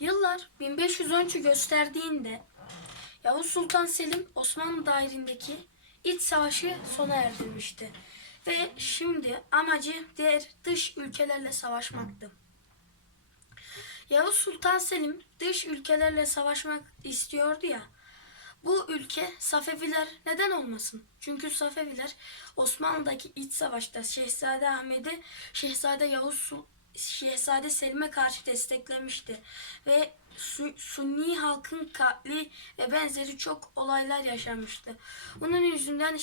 Yıllar 1513'ü gösterdiğinde Yavuz Sultan Selim Osmanlı dairindeki iç savaşı sona erdirmişti. Ve şimdi amacı diğer dış ülkelerle savaşmaktı. Yavuz Sultan Selim dış ülkelerle savaşmak istiyordu ya. Bu ülke Safeviler neden olmasın? Çünkü Safeviler Osmanlı'daki iç savaşta Şehzade Ahmet'i Şehzade Yavuz Sul- Şehzade Selim'e karşı desteklemişti ve Su- Sunni halkın katli ve benzeri çok olaylar yaşanmıştı. Bunun yüzünden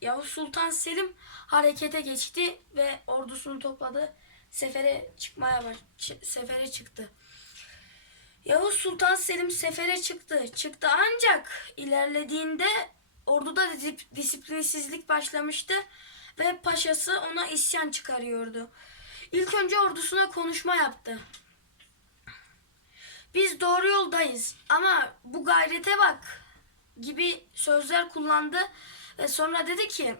Yavuz Sultan Selim harekete geçti ve ordusunu topladı. Sefere çıkmaya baş- sefere çıktı. Yavuz Sultan Selim sefere çıktı. Çıktı ancak ilerlediğinde orduda disi- disiplinsizlik başlamıştı ve paşası ona isyan çıkarıyordu. İlk önce ordusuna konuşma yaptı. Biz doğru yoldayız ama bu gayrete bak gibi sözler kullandı ve sonra dedi ki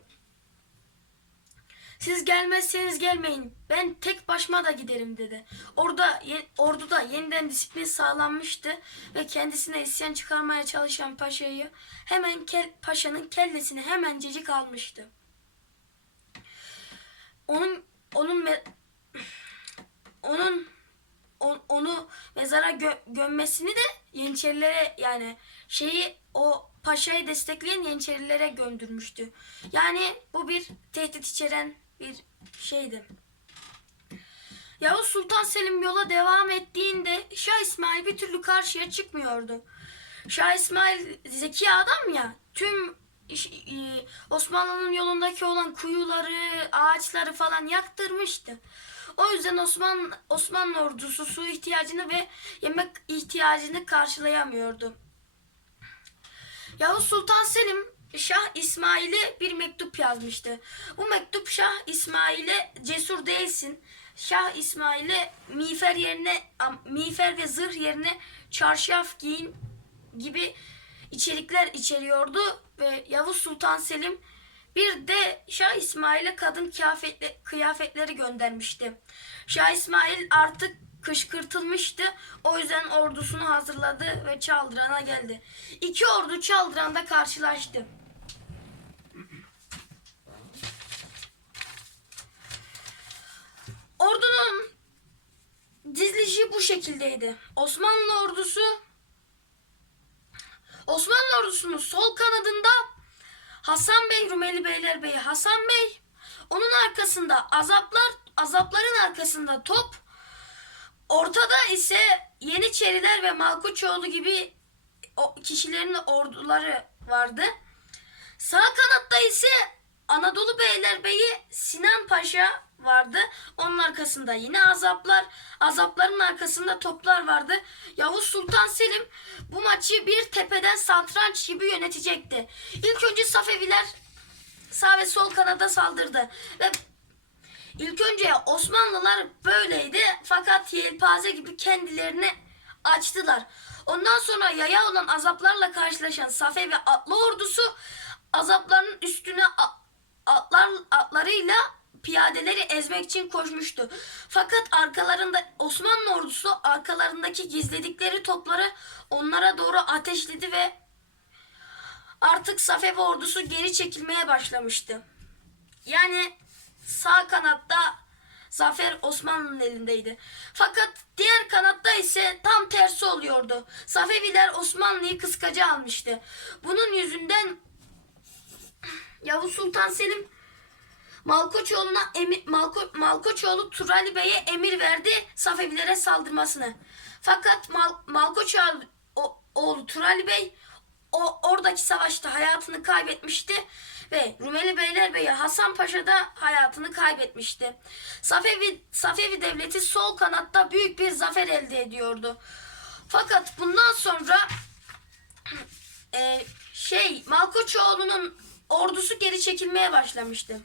siz gelmezseniz gelmeyin. Ben tek başıma da giderim dedi. Orada orduda yeniden disiplin sağlanmıştı ve kendisine isyan çıkarmaya çalışan paşayı hemen kel, paşanın kellesini hemencecik almıştı. Onun onun onun on- onu mezara gö- gömmesini de Yeniçerilere yani şeyi o paşayı destekleyen Yeniçerilere gömdürmüştü. Yani bu bir tehdit içeren bir şeydi. Yavuz Sultan Selim yola devam ettiğinde Şah İsmail bir türlü karşıya çıkmıyordu. Şah İsmail zeki adam ya tüm Osmanlı'nın yolundaki olan kuyuları, ağaçları falan yaktırmıştı. O yüzden Osmanlı, Osmanlı ordusu su ihtiyacını ve yemek ihtiyacını karşılayamıyordu. Yavuz Sultan Selim Şah İsmail'e bir mektup yazmıştı. Bu mektup Şah İsmail'e cesur değilsin. Şah İsmail'e miğfer yerine miğfer ve zırh yerine çarşaf giyin gibi içerikler içeriyordu ve Yavuz Sultan Selim bir de Şah İsmail'e kadın kıyafetle, kıyafetleri göndermişti. Şah İsmail artık kışkırtılmıştı. O yüzden ordusunu hazırladı ve Çaldıran'a geldi. İki ordu Çaldıran'da karşılaştı. Ordunun dizilişi bu şekildeydi. Osmanlı ordusu Osmanlı ordusunun sol kanadında Hasan Bey, Rumeli Beylerbeyi Hasan Bey, onun arkasında Azaplar, Azapların arkasında Top, ortada ise Yeniçeriler ve Malkoçoğlu gibi kişilerin orduları vardı. Sağ kanatta ise Anadolu Beylerbeyi Sinan Paşa vardı. Onun arkasında yine azaplar, azapların arkasında toplar vardı. Yavuz Sultan Selim bu maçı bir tepeden satranç gibi yönetecekti. İlk önce Safeviler sağ ve sol kanada saldırdı ve İlk önce Osmanlılar böyleydi fakat yelpaze gibi kendilerini açtılar. Ondan sonra yaya olan azaplarla karşılaşan Safe ve atlı ordusu azapların üstüne atlar atlarıyla piyadeleri ezmek için koşmuştu. Fakat arkalarında Osmanlı ordusu arkalarındaki gizledikleri topları onlara doğru ateşledi ve artık Safevi ordusu geri çekilmeye başlamıştı. Yani sağ kanatta zafer Osmanlı'nın elindeydi. Fakat diğer kanatta ise tam tersi oluyordu. Safeviler Osmanlı'yı kıskaca almıştı. Bunun yüzünden Yavuz Sultan Selim Malkoçoğlu'na emir, Malko, Malkoçoğlu Turali Bey'e emir verdi Safevilere saldırmasını. Fakat Mal, Malkoçoğlu o, oğlu Turali Bey o oradaki savaşta hayatını kaybetmişti ve Rumeli Beylerbeyi Hasan Paşa da hayatını kaybetmişti. Safevi Safevi devleti sol kanatta büyük bir zafer elde ediyordu. Fakat bundan sonra e, şey Malkoçoğlu'nun ordusu geri çekilmeye başlamıştı.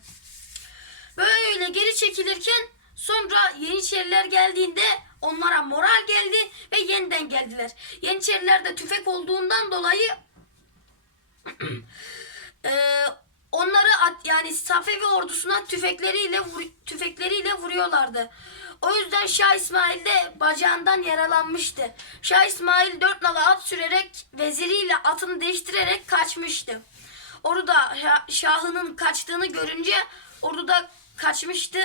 Böyle geri çekilirken sonra Yeniçeriler geldiğinde onlara moral geldi ve yeniden geldiler. Yeniçerilerde tüfek olduğundan dolayı eee, onları at, yani Safevi ordusuna tüfekleriyle vur- tüfekleriyle vuruyorlardı. O yüzden Şah İsmail de bacağından yaralanmıştı. Şah İsmail dört nala at sürerek veziriyle atını değiştirerek kaçmıştı. Orada Şah- Şah'ının kaçtığını görünce orada kaçmıştı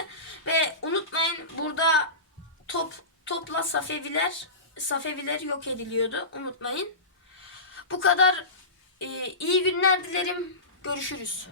ve unutmayın burada top topla Safeviler Safeviler yok ediliyordu. Unutmayın. Bu kadar e, iyi günler dilerim. Görüşürüz.